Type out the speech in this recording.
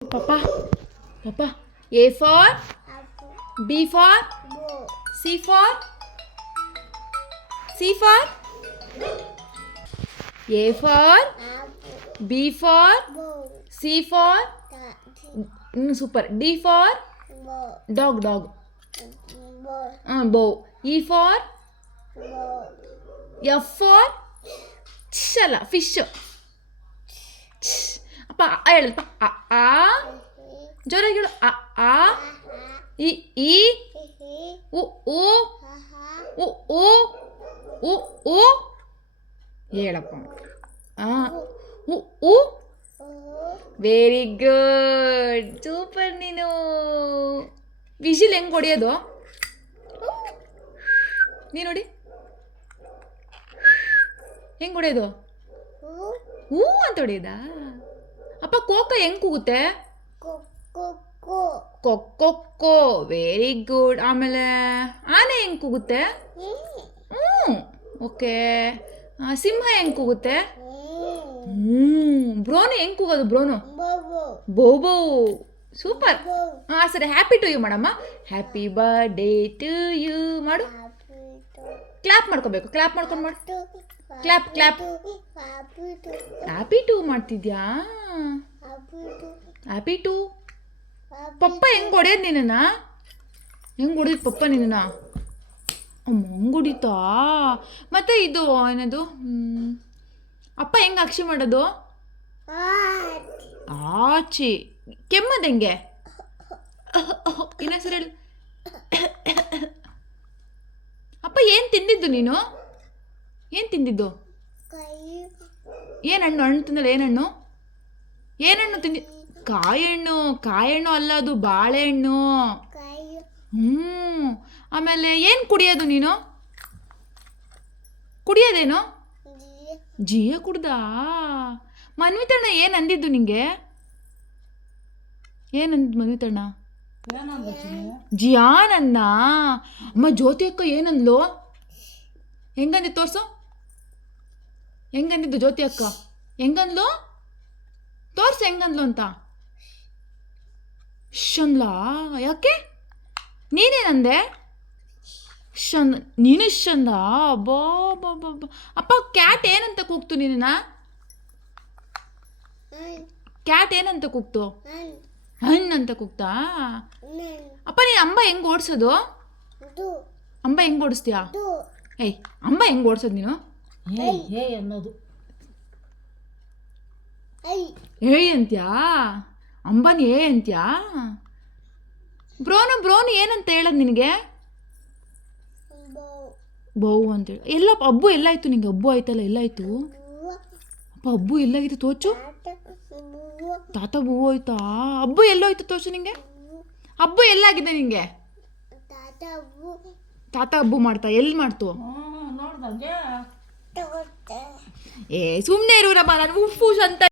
Papa, Papa. A for B for C for C for A for B for C for super D for dog bow. E for F for fish. ಅಪ್ಪ ಹೇಳಪ್ಪ ಆ ಜೋರಾಗಿ ಹೇಳು ಆ E ಈ ಉ ಉ ಉ ಉ ಉ ಉ ಹೇಳಪ್ಪ ಉ ಉ very good super ನೀನು whistle ಹೆಂಗೆ ಹೊಡಿಯೋದು ನೀನು ನೋಡಿ ಹೆಂಗೆ ಹೊಡಿಯೋದು ಹೂ ಅಂತ ಹೊಡಿಯೋದಾ ಅಪ್ಪ ಕೋಕ ಹೆಂಗೆ ಕೂಗುತ್ತೆ ಕೊಕ್ಕೊ ವೆರಿ ಗುಡ್ ಆಮೇಲೆ ಆನೆ ಹೆಂಗೆ ಕೂಗುತ್ತೆ ಓಕೆ ಸಿಂಹ ಹೆಂಗೆ ಕೂಗುತ್ತೆ ಬ್ರೋನು ಹೆಂಗೆ ಕೂಗೋದು ಬ್ರೋನು ಬೋಬೋ ಸೂಪರ್ ಸರಿ ಹ್ಯಾಪಿ ಟು ಯು ಮಾಡಮ್ಮ ಹ್ಯಾಪಿ ಬರ್ಡೇ ಟು ಯು ಮಾಡು ಕ್ಲಾಪ್ ಮಾಡ್ಕೋಬೇಕು ಕ್ಲಾಪ್ ಮಾಡ್ಕೊಂಡು ಮಾಡು ಕ್ಲಾಪ್ ಕ್ಲಾಪ್ ಹ್ಯಾಪಿ ಟು ಮಾಡ್ತಿದ್ಯಾ ಹ್ಯಾಪಿ ಟು ಪಪ್ಪ ಹೆಂಗೆ ಹೊಡೆಯೋದು ನಿನ್ನ ಹೆಂಗೆ ಹೊಡೆಯೋದು ಪಪ್ಪ ನಿನ್ನ ಅಮ್ಮ ಹಂಗೆ ಹೊಡಿತಾ ಮತ್ತೆ ಇದು ಏನದು ಅಪ್ಪ ಹೆಂಗೆ ಅಕ್ಷಿ ಮಾಡೋದು ಆಚಿ ಕೆಮ್ಮದು ಹೆಂಗೆ ಇನ್ನೊಂದ್ಸರಿ ಹೇಳು ಅಪ್ಪ ಏನು ತಿಂದಿದ್ದು ನೀನು ಏನು ತಿಂದಿದ್ದು ಏನು ಹಣ್ಣು ತಿಂದಲ್ಲ ಏನಣ್ಣು ತಿಂದಿ ಕಾಯಹಣ್ಣು ಅಲ್ಲ ಅದು ಬಾಳೆಹಣ್ಣು ಆಮೇಲೆ ಏನು ಕುಡಿಯೋದು ನೀನು ಕುಡಿಯೋದೇನು ಜಿಯ ಕುಡ್ದಾ ಮನ್ವಿತಣ್ಣ ಏನು ಅಂದಿದ್ದು ನಿಂಗೆ ಏನಂದಿದ್ದು ಮನ್ವಿತಣ್ಣ ಜಿಯಾನನ್ನ ಅಮ್ಮ ಜ್ಯೋತಿ ಅಕ್ಕ ಏನಂದ್ಲು ಹೆಂಗಂದಿದ್ದು ತೋರ್ಸು ಹೆಂಗಂದಿದ್ದು ಜ್ಯೋತಿ ಅಕ್ಕ ಹೆಂಗಂದ್ಲು ತೋರ್ಸು ಹೆಂಗಂದ್ಲು ಅಂತ ಶನ್ಲಾ ಯಾಕೆ ನೀನೇನಂದೆ ನೀನು ಶಂದ ಬಾ ಬಾ ಬಾ ಬಾ ಅಪ್ಪ ಕ್ಯಾಟ್ ಏನಂತ ಕೂಗ್ತು ನಿನ್ನ ಕ್ಯಾಟ್ ಏನಂತ ಕೂಗ್ತು ಹಣ್ಣಂತ ಕೂಗ್ತಾ ಅಪ್ಪ ನೀನು ಅಂಬ ಹೆಂಗೆ ಓಡಿಸೋದು ಅಂಬ ಹೆಂಗೆ ಓಡಿಸ್ತೀಯಾ ಏಯ್ ಅಂಬ ಹೆಂಗೆ ಓಡಿಸೋದು ನೀನು ಅನ್ನೋದು ಏಯ್ ಅಂತ್ಯಾ ಅಂಬನ್ ಅಂತ್ಯಾ ಬ್ರೋನು ಏನಂತ ಹೇಳೋದು ನಿನಗೆ ಬೌ ಅಂತೇಳಿ ಎಲ್ಲ ಹಬ್ಬು ಎಲ್ಲಾಯ್ತು ನಿಂಗೆ ಹಬ್ಬು ಆಯ್ತಲ್ಲ ಎಲ್ಲಾಯ್ತು ಅಪ್ಪ ಹಬ್ಬು ಎಲ್ಲಾಗಿತ್ತು ತೋಚು ತಾತ ಹೂವು ಹೋಯ್ತಾ ಹಬ್ಬು ಎಲ್ಲೋಯ್ತು ತೋಚು ನಿಂಗೆ ಹಬ್ಬು ಎಲ್ಲಾಗಿದೆ ನಿಂಗೆ ತಾತ ಹಬ್ಬು ಮಾಡ್ತಾ ಎಲ್ಲಿ ಮಾಡ್ತು ಏ ಸುಮ್ಮನೆ ಇರೋರಪ್ಪ ನಾನು ಉಪ್ಪು ಅಂತ